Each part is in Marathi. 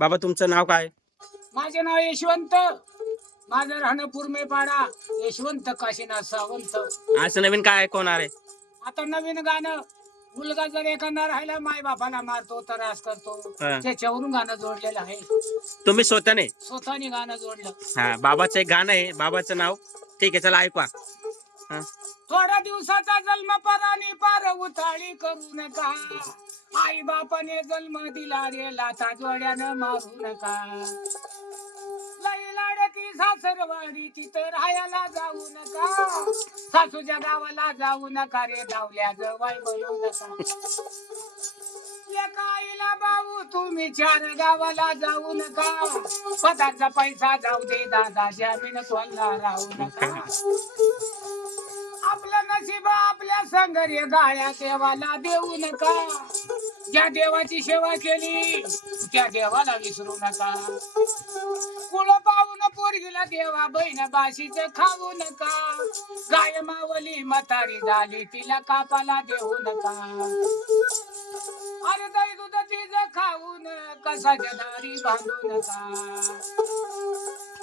बाबा तुमचं नाव काय? माझे नाव यशवंत. माझं राहणं पुरमेपाडा. यशवंत काशीनाथ सावंत. आज नवीन काय ऐकवणार आहे? आता नवीन गाणं. मुलगा जर एखादा राहिला माय बापाला मारतो त्रास करतो, हा. त्याच्यावरून गाणं जोडलेलं आहे. तुम्ही स्वतःने? स्वतःने गाणं जोडलं. हा, बाबाचं एक गाणं आहे, बाबाचं नाव. ठीक आहे, चला ऐकवा. हा. थोड्या दिवसाचा जन्म परानी पार उथाळी करू नका. आई बापाने जन्म दिला रे लाथा जोड्यानं मारू नका. लई लाडकी सासरवाडी तिथं राहायला जाऊ नका. सासूच्या गावाला जाऊ नका रे डावल्या जवळ बनवू नका. एका आईला भाऊ तुम्ही 4 गावाला जाऊ नका. पदाचा पैसा जाऊ दे दादा जमीन कोणला राहू नका. आपलं नशीब आपल्या संघर्य गाळ्या देवाला देऊ नका. ज्या देवाची सेवा केली त्या देवाला विसरू नका. कुळ पाहून पोरगीला देवा बहीण बाशीच खाऊ नका. गाय मावली म्हातारी झाली तिला कापाला देऊ नका. अरे दही दूध तिज खाऊन कसाच्या दारी बांधू नका.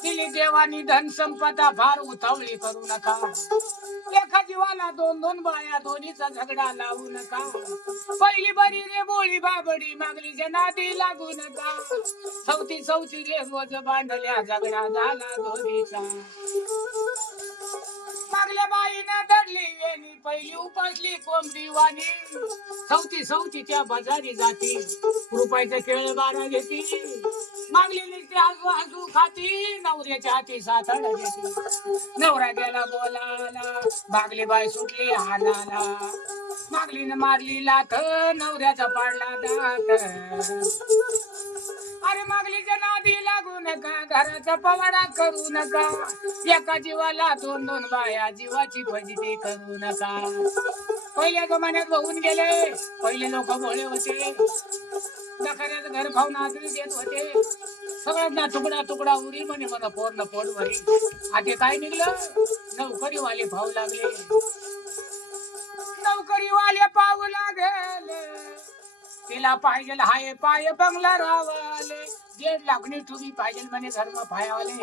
दिली देवानी धन संपदा फार उतावळी करू नका. एका जीवाला 2-2 बाया दोन्हीचा झगडा लावू नका. पहिली बरी रे बोळी बाबडी मागलीच्या नादी लागू नका. चौथी रे रोज बांधल्या झगडा झाला दोन्हीचा. मागल्या बाईनं धरली वेणी पहिली उपासली कोंबडी वाणी. चौथीच्या बाजारी जाती रुपयाचं केळ 12 घेती. मागलेली ते आजू खाती नवऱ्याच्या हाती साथड देती. नवरा गेला बोलाला मागली बाई सुटली हानाला. मागलीनं मारली लाथ नवऱ्याचा पाडला दात. अरे मागलीच्या नादी लागू नका. घराचा पवाडा करू नका. एका जीवाला 2-2 बाया जीवाची फजिती करू नका. पहिल्या जमान्यात होऊन गेले. पहिले लोक भोळे होते. नखऱ्याचं घर खाऊन आदरी देत होते. सगळ्यांना तुकडा उरी म्हणे मला पोट भरी. आता काय निघलं? नोकरीवाले भाऊ लागले. नोकरीवाले पाहू लागले. तिला पाहिजे हाय पाय बंगला रावाले. 1.5 लाख तुम्ही पाहिजे म्हणे धर्म पायावाले.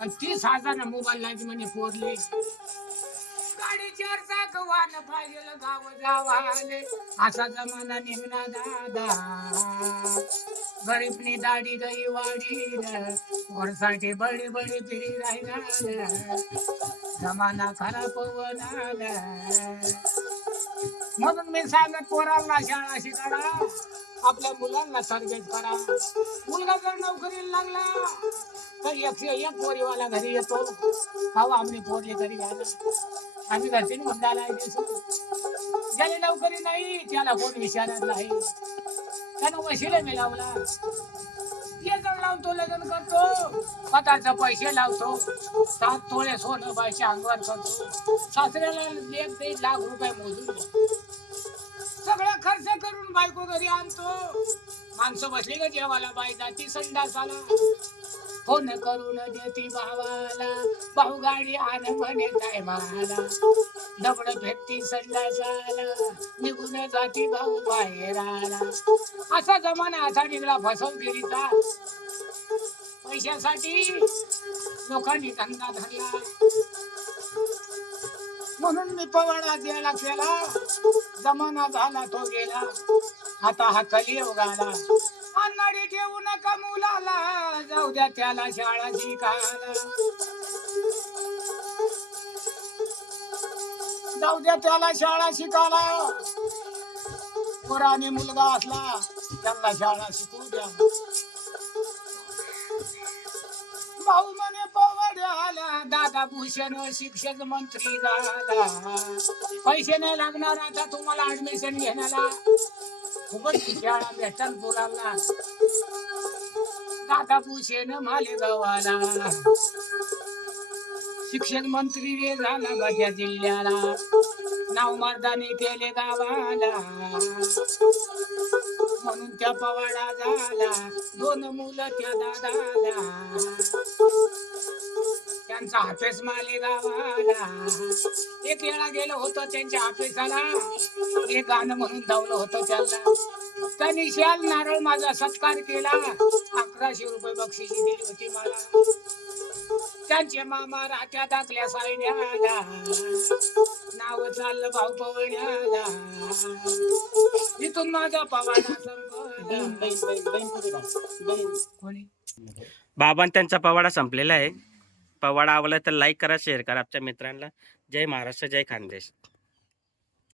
आणि 30,000 मोबाईल लागली म्हणे पोरले. गाडी 4 चाक वाहन पाहिजे गाव जावाले. असा जमाना निघणार दादा. गरीबनी दाढी गई वाढी वरसाठी बडे फिरी राहिला. जमाना खराब होणार. म्हणून मी सांगत पोरांना शाळा शिकाडा. आपल्या मुलांना सर्वेच करा. मुलगा जर नोकरीला लागला तर 101 पोरीवाला घरी येतो. खावा आम्ही पोरले घरी घ्यायला. आम्ही घरचे मुद्दाला ज्याला नोकरी नाही त्याला कोण विचारत नाही. त्यानं वशिले मिळवला. हे जर लावतो लग्न करतो. पदार्थ पैसे लावतो. 7 तोळे सोनं बाईच्या अंगावर करतो. सासऱ्याला 1-1.5 लाख रुपये मोजून सगळं खर्च करून बायको घरी आणतो. माणसं बसली का जेवाला बाई जाती संडासाला. फोन करून देती भावाला. भाऊ गाडी आण म्हणे टायमाला. दबड भेटती संडासाला. निघून जाती भाऊ बाहेर आला. असा जमाना असा निघला फसवगिरीचा. पैशासाठी लोकांनी धंदा धरला. म्हणून मी पवाडा द्यायला केला. जमाना झाला तो गेला. आता हा कलियुग आला. अन्नाडी ठेवू नका मुलाला. जाऊ द्या त्याला शाळा शिकायला. जाऊ द्या त्याला शाळा शिकायला. पोराने मुलगा असला त्याला शाळा शिकवू द्या. भाऊ म्हणे पवाड्याला दादा भूषण शिक्षक मंत्री झाला. पैसे नाही लागणार आता तुम्हाला ऍडमिशन घेण्याला. खूपच शाळा भेटतात मुलांना. दादा भूषण मालेगावाला. शिक्षण मंत्री रे झाला माझ्या जिल्ह्याला. नाव मर्दाने केले गावाला. म्हणून त्या पवाडा झाला. 2 मुलं त्या दादाला. त्यांचा ऑफिस मालेगावाला. एक वेळा गेलो होतो त्यांच्या ऑफिसाला. एक गाणं म्हणून धावलं होतं त्यांना. त्यांनी शाल नारळ माझा सत्कार केला. 1100 रुपये बक्षिसी दिली होती मला. त्यांचे मामा रात्या दाखल्या सायन्याला, नाव चाललं भाऊ पवण्याला. इथून माझा पवाडा संपला. कोणी बाबां त्यांचा पवाडा संपलेला आहे. पवाडा आवडला तर लाईक करा, शेअर करा आमच्या मित्रांना. जय महाराष्ट्र, जय खानदेश.